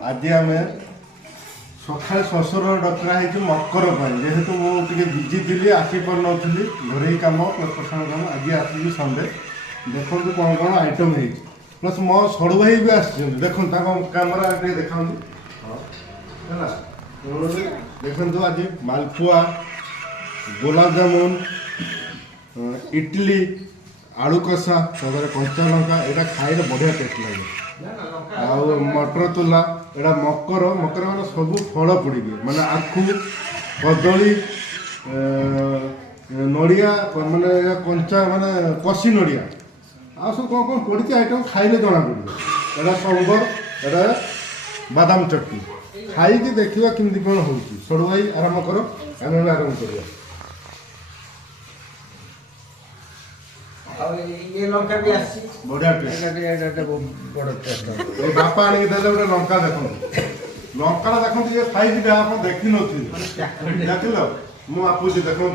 आज आम सका शशुर डकरा है मकर जेहेतु मुझे बिजी थी आसीपार नी घरे कम प्रशासन कम आज आसी संडे देखो कौन कौन आइटम है प्लस मो सड़ु भाई भी आस देखो कैमेरा देखा देखो आज मालपुआ गुलाब जामुन इडली आलू कषा कंचा लंका यहाँ खाइले बढ़िया टेस्ट लगे आउ मटर तुला एटा मकर मकर मैंने सब फल पड़े माने आखु कदली नड़िया माने कंचा माने कषि नड़िया आ सब कौन कौन पड़ी आइटम खाइले जना पड़े एटा संबर एटा बादाम चटनी खाई देखा केमती कौन हो सड़ु भाई आरम्भ कर आम आरम्भ कर ये लंका भी आसी बढ़िया टेस्ट बड़ टेस्ट ए बापा आनी देले गोटे लंका देखो लंका देखो ये साइज आप देखी नी देख लो मु आपको देखो